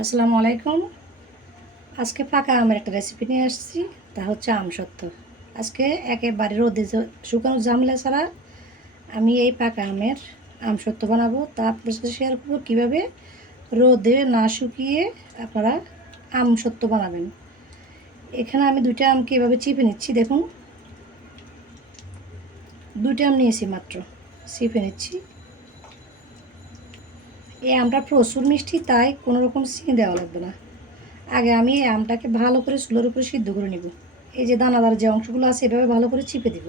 আসসালামু আলাইকুম। আজকে পাকা আমের একটা রেসিপি নিয়ে আসছি, তা হচ্ছে আম সত্য। আজকে একেবারে রোদে শুকানো জামলা ছাড়া আমি এই পাকা আমের আম সত্য বানাবো। তা আপনার সাথে শেয়ার করব কীভাবে রোদে না শুকিয়ে আপনারা আম সত্য বানাবেন। এখানে আমি দুইটা আমকে এভাবে চিপে নিচ্ছি, দেখুন। দুইটা আম নিয়েছি মাত্র, চিপে নিচ্ছি। এই আমটা প্রচুর মিষ্টি, তাই কোনো রকম চিনি দেওয়া লাগবে না। আগে আমি এই আমটাকে ভালো করে চুলোর উপরে সিদ্ধ করে নিব। এই যে দানাদার যে অংশগুলো আছে, এভাবে ভালো করে চিপে দিব।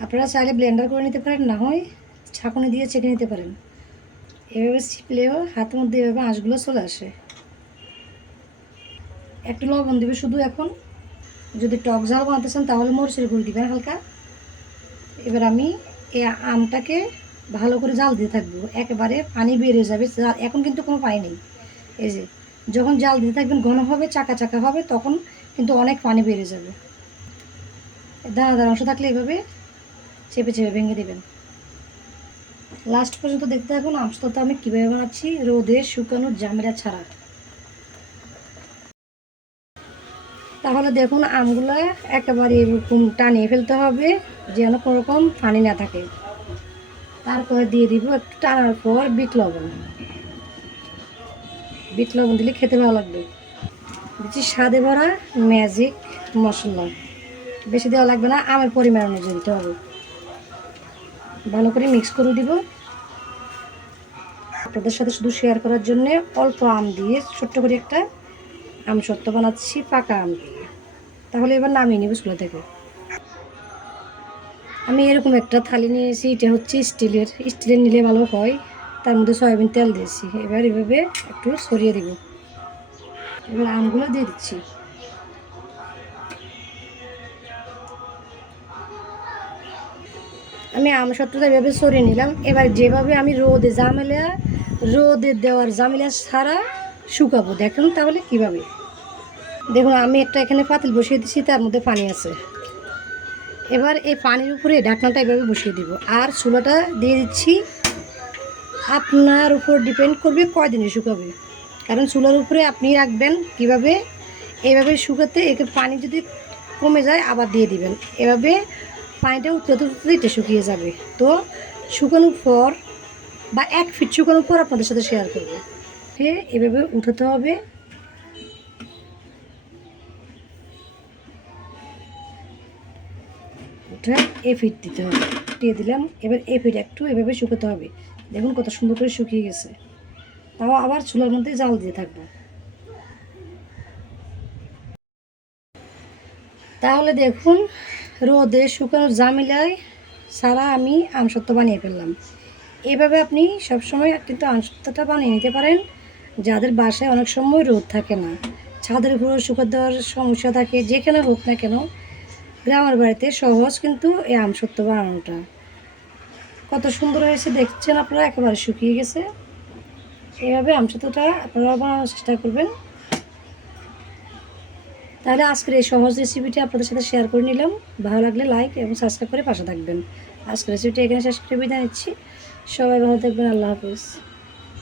আপনারা চাইলে ব্লেন্ডার করে নিতে পারেন, না হয় ছাঁকুনি দিয়ে চেকে নিতে পারেন। এভাবে চিপলেও হাতের মধ্যে এভাবে আঁশগুলো চলে আসে। একটু লবণ দেবে শুধু এখন। যদি টক ঝাল বানাতে চান, তাহলে মরিচের গুঁড়ি দিবেন হালকা। এবার আমি এই আমটাকে ভালো করে জাল দিয়ে থাকব, একেবারে পানি বেরিয়ে যাবে এখন কিন্তু কোনো পানি নেই। এই যে, যখন জাল দিতে থাকবেন, ঘন হবে, চাকা চাকা হবে, তখন কিন্তু অনেক পানি বেরিয়ে যাবে। দানাদার অংশ থাকলে এভাবে চেপে চেপে ভেঙে দেবেন। লাস্ট পর্যন্ত দেখতে থাকুন আমসটা আমি কীভাবে বানাচ্ছি, রোদে শুকানো জামেরা ছাড়া। তাহলে দেখুন, আমগুলো একেবারে এরকম টানিয়ে ফেলতে হবে, যেন কোনো রকম পানি না থাকে। তারপরে দিয়ে দিব, একটু টানার পর বিট লবণ। বিট লবণ দিলে খেতে ভালো লাগবে। দিচ্ছি স্বাদে ভরা ম্যাজিক মশলা। বেশি দেওয়া লাগবে না, আমের পরিমাণ অনুযায়ী দিতে হবে। ভালো করে মিক্স করে দিব। আপনাদের সাথে শুধু শেয়ার করার জন্য অল্প আম দিয়ে ছোট্ট করে একটা আম সত্য বানাচ্ছি, পাকা আম দিয়ে। তাহলে এবার নামিয়ে নিব চুলা থেকে। আমি এরকম একটা থালি নিয়েছি, এটা হচ্ছে স্টিলের। স্টিলের নিলে ভালো হয়, তার মধ্যে সয়াবিন তেল দিয়েছি। এবার এভাবে একটু সরিয়ে দিব। এবার আমগুলো দিয়ে দিচ্ছি। আমি আম সত্ত্বটা এভাবে সরিয়ে নিলাম। এবার যেভাবে আমি রোদে জামেলা রোদে দেওয়ার জামেলা সারা শুকাবো। দেখুন তাহলে কীভাবে। দেখুন, আমি একটা এখানে পাতিল বসিয়ে দিচ্ছি তার মধ্যে পানি আছে। এবার এই পানির উপরে ঢাকনাটা এভাবে বসিয়ে দিব। আর চুলাটা দিয়ে দিচ্ছি। আপনার উপর ডিপেন্ড করবে কয়দিনে শুকাবে। কারণ চুলার উপরে আপনি রাখবেন কীভাবে? এভাবে শুকাতে একে পানি যদি কমে যায় আবার দিয়ে দিবেন। এভাবে পানিটা উঠতে এটা শুকিয়ে যাবে। তো শুকানোর পর বা এক ফিট শুকানোর পর আপনাদের সাথে শেয়ার করব। এভাবে উঠাতে হবে। উঠে এ ফিট দিতে হবে। দিয়ে দিলাম, এবার এ ফিট একটু এভাবে শুকোতে হবে। দেখুন কত সুন্দর করে শুকিয়ে গেছে। তাও আবার চুলার মধ্যে জাল দিয়ে থাকব। তাহলে দেখুন, রোদে শুকানো জামিলায় সারা আমি আমসত্ব বানিয়ে ফেললাম। এভাবে আপনি সবসময় কিন্তু আমসত্বটা বানিয়ে নিতে পারেন। যাদের বাসায় অনেক সময় রোদ থাকে না, ছাদের উপরে শুকা দেওয়ার সমস্যা থাকে, যেখানে হোক না কেন গ্রামের বাড়িতে সহজ কিন্তু এই আমসত্ব বানানোটা। কত সুন্দর হয়েছে, দেখছেন আপনারা, একেবারে শুকিয়ে গেছে। এইভাবে আমসত্বটা আপনারা বানানোর চেষ্টা করবেন। তাহলে আজকের এই সহজ রেসিপিটি আপনাদের সাথে শেয়ার করে নিলাম। ভালো লাগলে লাইক এবং সাবস্ক্রাইব করে পাশে থাকবেন। আজকের রেসিপিটি এখানে শেষ করে বিদায় নিচ্ছি। সবাই ভালো থাকবেন, আল্লাহ হাফিজ।